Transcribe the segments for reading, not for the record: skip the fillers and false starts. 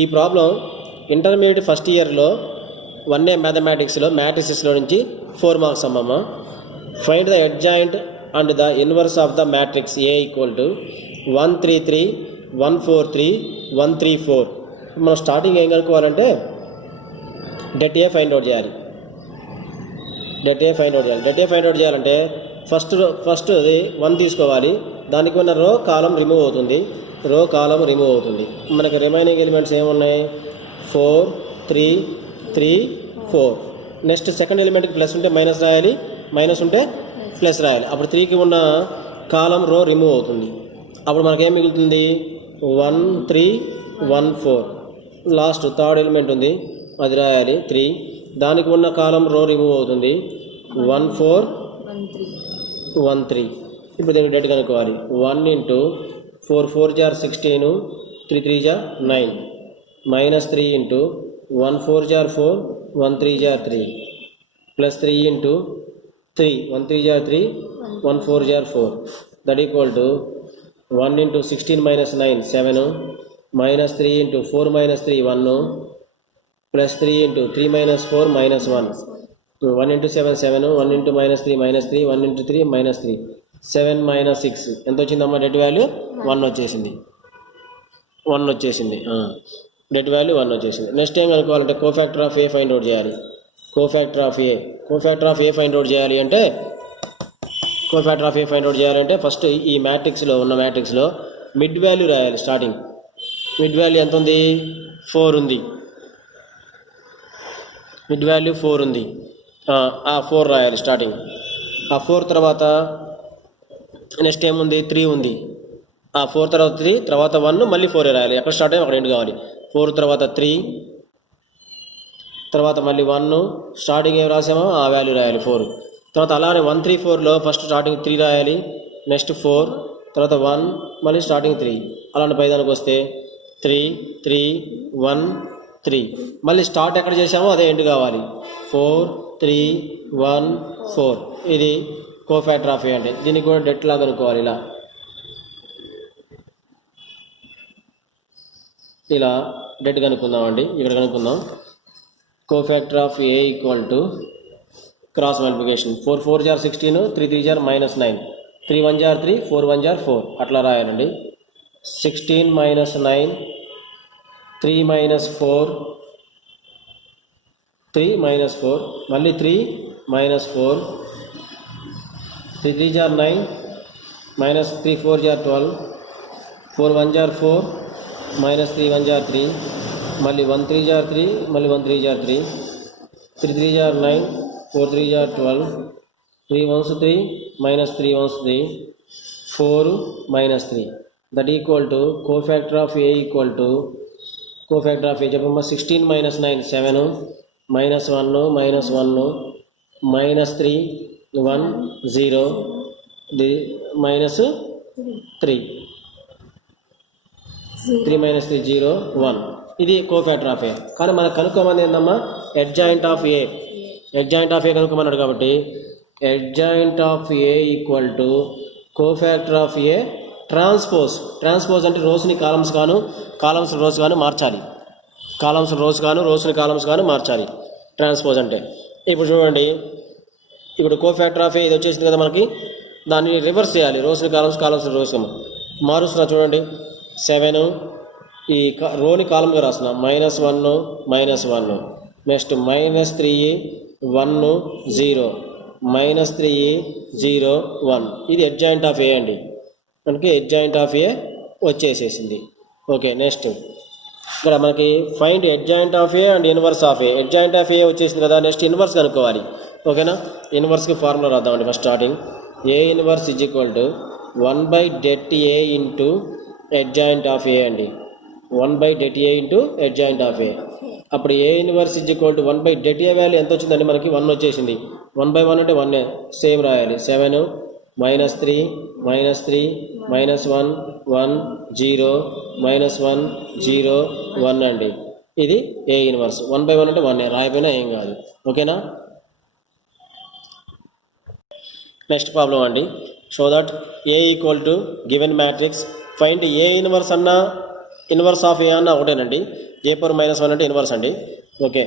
ఈ problem intermediate first ఇయర్లో 1A మ్యాథమెటిక్స్లో మ్యాట్రిసెస్లో నుంచి 4 మార్క్స్ అమ్మమ్మ. Find the adjoint and the inverse of the matrix A equal to 133 143 134. మనం starting ఏం కనుక్కోవాలంటే డెట్ ఏ ఫైండ్ అవుట్ చేయాలి. Det A find out చేయాలంటే first అది 1 తీసుకోవాలి. దానికి ఉన్న రో కాలం రిమూవ్ అవుతుంది. మనకి రిమైనింగ్ ఎలిమెంట్స్ ఏమున్నాయి? 4 3 3 4. నెక్స్ట్ సెకండ్ ఎలిమెంట్కి ప్లస్ ఉంటే మైనస్ రాయాలి, మైనస్ ఉంటే ప్లస్ రాయాలి. అప్పుడు 3కి ఉన్న కాలం రో రిమూవ్ అవుతుంది. అప్పుడు మనకేం మిగులుతుంది? 1 3 1 4. లాస్ట్ థర్డ్ ఎలిమెంట్ ఉంది, అది రాయాలి 3. దానికి ఉన్న కాలం రో రిమూవ్ అవుతుంది. 1 4 1 3. ఇప్పుడు దీనికి డెట్ కనుక్కోవాలి. 1 ఇంటూ 4 4 జార్ 16 3 3 జార్ 9 మైనస్ 3 ఇంటూ 1 4 జార్ 4 1 3 జార్ 3 ప్లస్ 3 ఇంటూ 3 1 3 జార్ 3 1 4 జార్ 4 that equal to 1 into 16 minus 9 7 minus 3 into 4 minus 3 1 plus 3 into 3 minus 4 minus 1 1 into 7 7 1 into minus 3 minus 3 1 into 3 minus 3 7 minus 6 ఎంత వచ్చిందమ్మా? డెట్ వాల్యూ 1 వచ్చేసింది. డెట్ వాల్యూ 1 వచ్చేసింది. నెక్స్ట్ ఏం కనుక్కోవాలంటే cofactor of A find out చేయాలి. Cofactor of A find out చేయాలి అంటే first ఈ మ్యాట్రిక్స్లో మిడ్ వాల్యూ రాయాలి. స్టార్టింగ్ మిడ్ వాల్యూ ఎంత ఉంది? 4 ఉంది. మిడ్ వాల్యూ 4 ఉంది. ఆ 4 రాయాలి స్టార్టింగ్. ఆ 4 తర్వాత నెక్స్ట్ ఏముంది? 3 ఉంది. ఆ 4 తర్వాత 3 తర్వాత 1 మళ్ళీ 4 రాయాలి. ఎక్కడ స్టార్ట్ అయ్యి అక్కడ ఎండ్ కావాలి. 4 తర్వాత 3 తర్వాత మళ్ళీ 1 స్టార్టింగ్ ఏం రాసామో ఆ వాల్యూ రాయాలి 4. తర్వాత అలానే 1 3 4లో ఫస్ట్ స్టార్టింగ్ 3 రాయాలి, నెక్స్ట్ 4 తర్వాత 1 మళ్ళీ స్టార్టింగ్ 3. అలాంటి పైదానికి వస్తే 3 3 1 3 మళ్ళీ స్టార్ట్ ఎక్కడ చేసామో అదే ఎండ్ కావాలి. 4 3 1 4. ఇది కోఫాక్టర్ ఆఫ్ ఏ అంటే. దీనికి కూడా డెట్ లాగా అనుకోవాలి. ఇలా డెట్ కనుక్కుందామండి. ఇక్కడ కనుక్కుందాం. Cofactor of A equal to cross multiplication 4 4 జార్ 16 3 3 జార్ మైనస్ 9 3 1 జార్ 3 4 1 జార్ 4 అట్లా రాయాలండి. 16 మైనస్ 9 3 మైనస్ 4 3 మైనస్ 4 మళ్ళీ 3 మైనస్ 4 3 3 జార్ 9 మైనస్ 3 4 జార్ 12 4 1 జార్ 4 మైనస్ 3 1 జార్ 3 మళ్ళీ 1 3 జార్ 3 మళ్ళీ 1 3 జార్ 3 3 3 జార్ 9 4 3 జార్ 12 3 1 3 minus 3 1 3 4 minus 3 that equal to cofactor of A చెప్పమ్మా. 16 minus 9 7 minus 1 minus 1 minus 3 1 0 minus 3 minus 3 0 1. ఇది కోఫాక్టర్ ఆఫ్ ఏ. కానీ మనకు కనుక్కోమని ఏందమ్మా? అడ్జాయింట్ ఆఫ్ ఏ కనుక్కోమన్నాడు. కాబట్టి adjoint of A equal to cofactor of A transpose అంటే రోస్ని కాలమ్స్ గాను కాలమ్స్ రోస్ గాను మార్చాలి. రోస్ని కాలమ్స్ గాను మార్చాలి ట్రాన్స్పోజ్ అంటే. ఇప్పుడు చూడండి, ఇప్పుడు కోఫాక్టర్ ఆఫ్ ఏ ఇది వచ్చేసింది కదా మనకి. దాన్ని రివర్స్ చేయాలి. రోస్ని కాలమ్స్ రోస్ మారుస్తున్నా చూడండి. 7 ఈ రోని కాలంగా రాస్తున్నా. -1 నెక్స్ట్ -3 1 0 -3 0 1. ఇది అడ్జాయింట్ ఆఫ్ ఏ అండి. మనకి అడ్జాయింట్ ఆఫ్ ఏ వచ్చేసేసింది. ఓకే, నెక్స్ట్ ఇక్కడ మనకి find adjoint of A and inverse of A. Adjoint of A వచ్చేసింది కదా, నెక్స్ట్ ఇన్వర్స్ కనుక్కోవాలి. ఓకేనా? ఇన్వర్స్కి ఫార్ములా రాద్దామండి. First starting A inverse is equal to 1/det A into adjoint of A అండి. 1/det A into adjoint of A. అప్పుడు A inverse is equal to 1/det A value ఎంత వచ్చిందండి మనకి? 1 వచ్చేసింది. 1/1 అంటే 1 సేమ్ రాయాలి. 7 -3 -3 -1 1 0 -1 0 1 అండి. ఇది ఏ ఇన్వర్స్. 1/1 అంటే 1 రాయపోయినా ఏం కాదు. ఓకేనా? నెక్స్ట్ ప్రాబ్లం అండి. Show that A equal to given matrix find a inverse అన్నా ఇన్వర్స్ ఆఫ్ ఏ అన్న ఒకటేనండి. ఏ పవర్ -1 అంటే ఇన్వర్స్ అండి. ఓకే,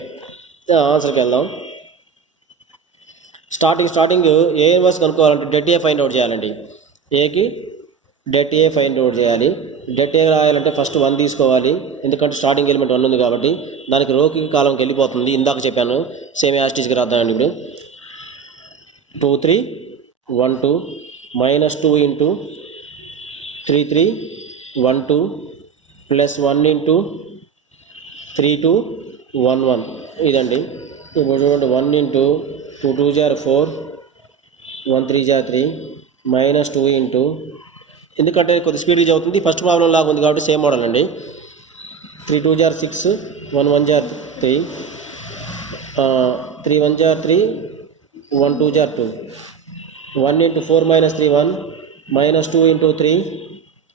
ఆన్సర్కి వెళ్దాం. స్టార్టింగ్ ఏ ఇన్వర్స్ కనుక్కోవాలంటే డెట్ ఏ ఫైండ్ అవుట్ చేయాలండి. ఏకి డెట్ ఏ ఫైండ్ అవుట్ చేయాలి. డెట్ ఏ రాయాలంటే ఫస్ట్ 1 తీసుకోవాలి, ఎందుకంటే స్టార్టింగ్ ఎలిమెంట్ 1 ఉంది కాబట్టి. దానికి రోకి కాలంకి వెళ్ళిపోతుంది, ఇందాక చెప్పాను. సేమ్ యాస్టీస్కి రాద్దామండి. ఇప్పుడు 2 3 1 2 -2 ఇంటూ 3 3 1 2 +1 ఇంటూ 3 2 1 1 ఇదండి. ఇప్పుడు చూడండి, 1 ఇంటూ 2 2 = 4 1 3 = 3 -2 ఇంటూ, ఎందుకంటే కొద్ది స్పీడ్గా చదువుతుంది, ఫస్ట్ ప్రాబ్లం లాగా ఉంది కాబట్టి సేమ్ మోడల్ అండి. 3 2 = 6 1 1 = 3 3 1 = 3 1 2 = 2 1 ఇంటూ 4 -3 1 -2 ఇంటూ 3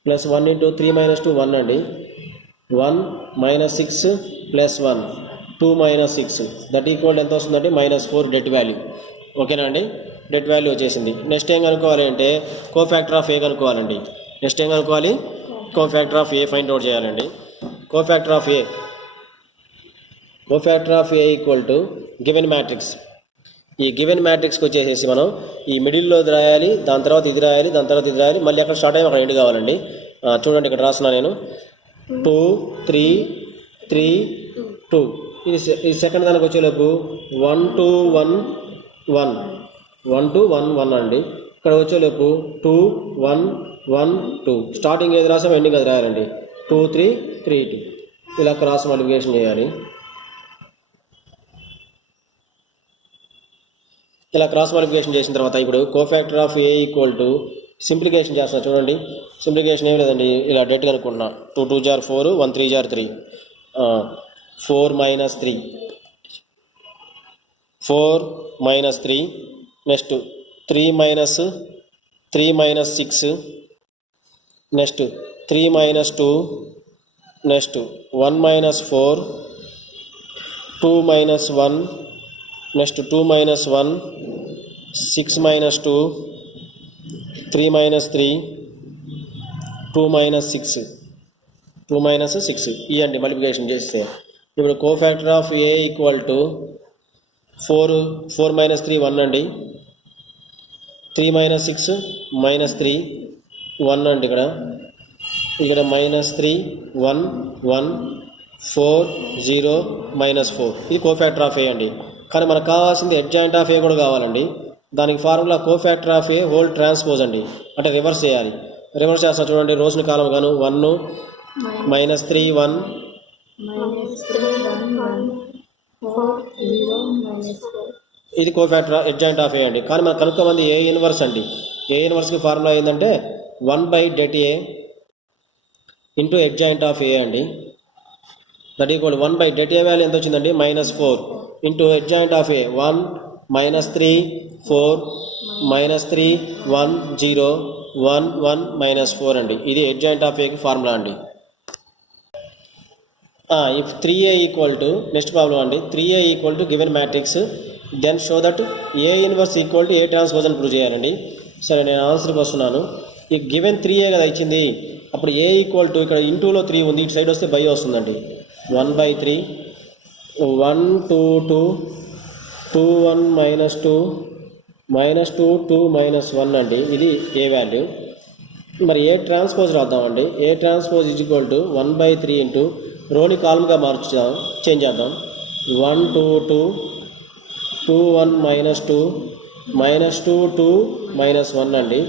+1 ఇంటూ 3 -2 1 అండి. 1 -6 +1 2 -6 దట్ ఈక్వల్ ఎంత వస్తుందంటే -4 డెట్ వాల్యూ. ఓకేనా అండి, డెట్ వాల్యూ వచ్చేసింది. నెక్స్ట్ ఏం కనుక్కోవాలి అంటే కోఫ్యాక్టర్ ఆఫ్ ఏ కనుక్కోవాలండి. నెక్స్ట్ ఏం కనుక్కోవాలి, cofactor of A find out చేయాలండి. Cofactor of A equal to given matrix. ఈ గివెన్ మ్యాట్రిక్స్కి వచ్చేసేసి మనం ఈ మిడిల్లో రాయాలి, దాని తర్వాత ఇది రాయాలి, దాని తర్వాత ఇది రాయాలి, మళ్ళీ ఎక్కడ స్టార్ట్ అయ్యి అక్కడ ఎండ్ కావాలండి. చూడండి, ఇక్కడ రాస్తున్నా నేను 2 3 3 2. ఇది సెకండ్ దానికి వచ్చేలోపు 1 2 1 1 1 2 1 1 అండి. ఇక్కడ వచ్చేలోపు 2 1 1 2. స్టార్టింగ్ ఏది రాసామో ఎండింగ్ అది రాయాలండి. 2 3 3 2 ఇలా క్రాస్ మల్టిప్లికేషన్ చేయాలి. ఇలా క్రాస్ మల్టిప్లికేషన్ చేసిన తర్వాత ఇప్పుడు cofactor of A equal to సింప్లికేషన్ చేస్తున్నా. చూడండి, సింప్లికేషన్ ఏమి లేదండి, ఇలా debt కనుక్కున్నా. 2 2 = 4 1 3 = 3 4 - 3 4 - 3 next 3 - 6 next 3 - 2 next 1 - 4 2 - 1 next 2 - 1 6 - 2 3 - 3 2 - 6 2 - 6 ఇవ్వండి మల్టిప్లికేషన్ చేస్తే. ఇప్పుడు cofactor of A equal to 4 - 3 1 అండి. 3 - 6 -3 1 అండి. ఇక్కడ -3 1 1 4 0 -4 ఇది కోఫ్యాక్టర్ ఆఫ్ ఏ అండి. కానీ మనకు కావాల్సింది అడ్జాయింట్ ఆఫ్ ఏ కూడా కావాలండి. దానికి formula cofactor of A whole transpose అండి, అంటే రివర్స్ చేయాలి. రివర్స్ చేస్తా చూడండి, రోజుని కాలం గాను 1 -3 1 ఇది కోఫ్యాక్టర్ అడ్జాయింట్ ఆఫ్ ఏ అండి. కానీ మనకు కనుక్కోమంది ఏ ఇన్వర్స్ అండి. ఏ ఇన్వర్స్కి ఫార్ములా ఏంటంటే 1/det A into adjoint of A అండి. That equal 1/det A value ఎంత వచ్చిందండి, -4 ఇంటూ అడ్జాయింట్ ఆఫ్ ఏ 1 -3 4 -3 1 0 1 1 -4 అండి. ఇది అడ్జాయింట్ ఆఫ్ ఏకి ఫార్ములా అండి. If 3a equal to next problem అండి. 3a equal to given matrix then show that A inverse equal to A transpose అని prove చేయాలండి. సరే, నేను ఆన్సర్కి వస్తున్నాను. ఈ గివెన్ 3a కదా ఇచ్చింది, అప్పుడు ఏ ఈక్వల్ టు ఇక్కడ ఇంటూలో 3 ఉంది, ఇటు సైడ్ వస్తే బై వస్తుందండి. 1/3 1 2 2 2 1 -2 -2 2 -1 అండి. ఇది ఏ వాల్యూ. మరి ఏ ట్రాన్స్పోజ్ రాద్దామండి. A transpose equal to 1/3 into రోని కాలమ్గా మార్చుదాం, చేంజ్ చేద్దాం. 1 2 2 2 1 -2 -2 2 -1 అండి.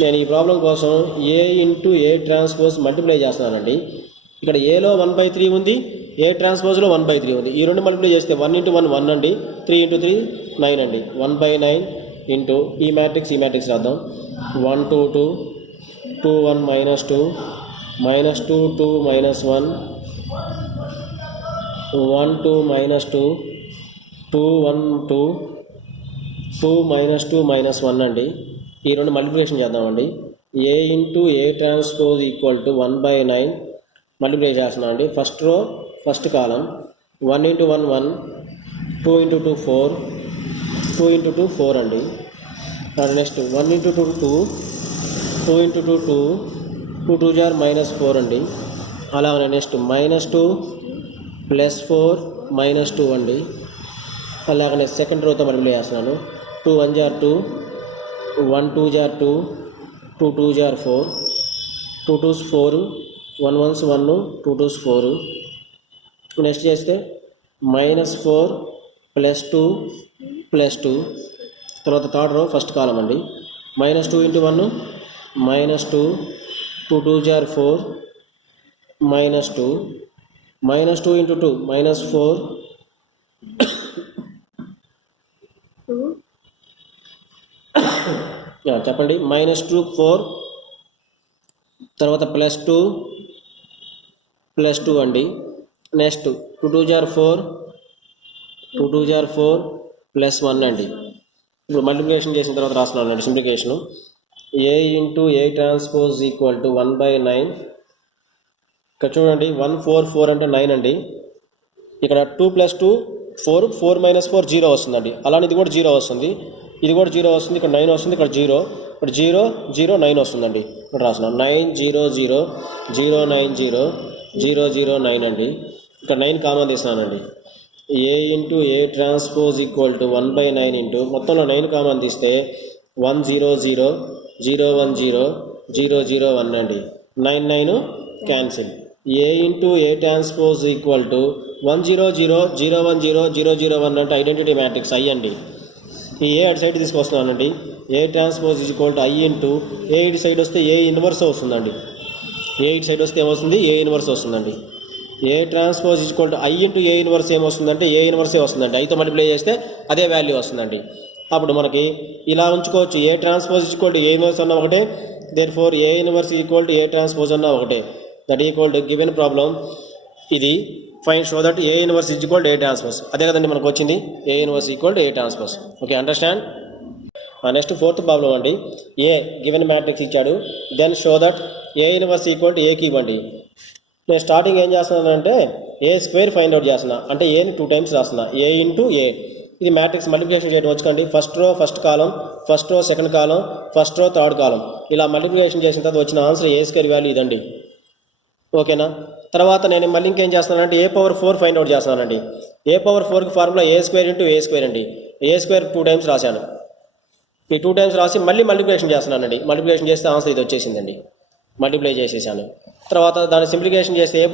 నేను ఈ ప్రాబ్లం కోసం ఏ ఇంటూ ఏ ట్రాన్స్పోజ్ మల్టిప్లై చేస్తున్నానండి. ఇక్కడ ఏలో 1/3 ఉంది, ఏ ట్రాన్స్పోజ్లో 1/3 ఉంది. ఈ రెండు మల్టిప్లై చేస్తే 1 × 1 1 అండి, 3 × 3 9 అండి. 1/9 ఇంటూ ఈ మ్యాట్రిక్స్ రాద్దాం. 1 2 2 2 1 -2 -2 2 -1 1 2 -2 2 1 2 2 -2 -1 అండి. ఈ రెండు మల్టిప్లికేషన్ చేద్దామండి. A into A transpose equal to 1/9 multiply చేస్తున్నాం అండి. ఫస్ట్ రో ఫస్ట్ కాలం 1 × 1 1 2 × 2 4 2 × 2 4 అండి. నెక్స్ట్ 1 × 2 2 2 × 2 2 2 2 = -4 అండి. అలాగనే నెక్స్ట్ -2 +4 -2 అండి. అలాగనే సెకండ్ రోతో మల్టిప్లై చేస్తున్నాను. 2 1 jar 2, 1 2 jar 2, 2 2 jar 4, 2 2s 4, 1 1s 1, 2 2s 4. Next చేస్తే -4 +2 +2. తర్వాత థర్డ్ రో ఫస్ట్ కాలం అండి. -2 × 1 -2, 2 2 jar 4 -2, -2 × 2 -4, చెప్పండి. -2 4, తర్వాత +2 అండి. నెక్స్ట్ 2 2 jar 4, 2 2 jar 4 +1 అండి. ఇప్పుడు మల్టిప్లికేషన్ చేసిన తర్వాత రాస్తున్నాను అండి సింప్లికేషను. A × A transpose = 1/9. ఇక్కడ చూడండి 1 4 4 అంటే 9 అండి. ఇక్కడ 2 + 2 4, 4 - 4 0 వస్తుందండి. అలానే ఇది కూడా 0 వస్తుంది, ఇది కూడా 0 వస్తుంది. ఇక్కడ 9 వస్తుంది, ఇక్కడ 0, ఇక్కడ 0 0 9 వస్తుందండి. ఇక్కడ రాస్తున్నాను 9 0 0 0 9 0 0 0 9 అండి. ఇక్కడ 9 కామన్ తీస్తున్నానండి. A × A ట్రాన్స్పోజ్ = 1/9 మొత్తంలో 9 కామన్ తీస్తే 1 0 0 0 1 0 0 0 1 అండి. 9 9 క్యాన్సిల్. A × A ట్రాన్స్పోజ్ = 1 0 0 0 1 0 0 0 1 అంటే ఐడెంటిటీ మ్యాట్రిక్స్ I అండి. ఈ ఏ అటు సైడ్ తీసుకొస్తున్నానండి. A ట్రాన్స్పోజ్ = I × A ఇటు సైడ్ వస్తే A ఇన్వర్స్ వస్తుందండి. A ఇటు సైడ్ వస్తే ఏమొస్తుంది? A ఇన్వర్స్ వస్తుందండి. A transpose = I × A inverse ఏమొస్తుందంటే A ఇన్వర్సే వస్తుందండి. ఐతో మల్టిప్లై చేస్తే అదే వాల్యూ వస్తుందండి. అప్పుడు మనకి ఇలా ఉంచుకోవచ్చు. A ట్రాన్స్పోజ్ = A ఇన్వర్స్ అన్న ఒకటే, therefore A inverse = A transpose అన్న ఒకటే. That equal to given problem ఇది. Fine show that A inverse = A transpose. అదే కదండి మనకు వచ్చింది, A inverse = A transpose. Okay, understand. Next fourth problem అండి. ఏ గివెన్ మ్యాట్రిక్స్ ఇచ్చాడు, then show that A inverse = Aకి ఇవ్వండి. నేను స్టార్టింగ్ ఏం చేస్తున్నానంటే A² ఫైండ్ అవుట్ చేస్తున్నా, అంటే Aని 2 టైమ్స్ రాస్తున్నా. A × A. ఇది మ్యాట్రిక్స్ మల్టిప్లికేషన్ చేయడం వచ్చుకోండి. First row first column, first row second column, first row third column, ఇలా మల్టిప్లికేషన్ చేసిన తర్వాత వచ్చిన ఆన్సర్ A² వాల్యూ ఇదండి. ఓకేనా. తర్వాత నేను మళ్ళీ ఇంకేం చేస్తున్నానంటే A⁴ ఫైండ్ అవుట్ చేస్తున్నానండి. A⁴కి ఫార్ములా A² × A² అండి. A² 2 టైమ్స్ రాశాను. ఈ 2 టైమ్స్ రాసి మళ్ళీ మల్టిప్లికేషన్ చేస్తున్నానండి. మల్టిప్లికేషన్ చేస్తే ఆన్సర్ ఇది వచ్చేసిందండి. మల్టిప్లై చేసేసాను. తర్వాత దాన్ని సింప్లికేషన్ చేస్తే A⁴ =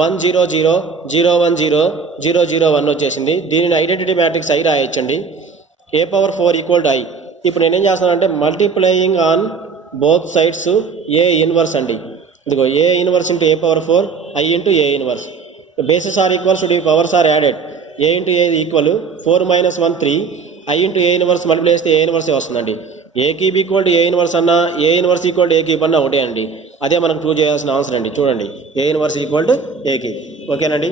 1 0 0 0 1 0 0 0 1 వచ్చేసింది. దీనిని ఐడెంటిటీ మ్యాట్రిక్స్ I రాయొచ్చండి. A⁴ = I. ఇప్పుడు నేనేం చేస్తున్నానంటే multiplying on both sides A inverse అండి. ఇదిగో A inverse × A⁴ I × A inverse. Bases are equals to the powers are added. A × A equal 4 - 1 3. I × A inverse multiply చేస్తే A ఇన్వర్సే వస్తుందండి. A³ A inverse అన్న, A inverse = A³ అన్న ఒకటే అండి. అదే మనకు ప్రూవ్ చేయాల్సిన ఆన్సర్ అండి. చూడండి, A ఇన్వర్స్ = A. ఓకేనండి.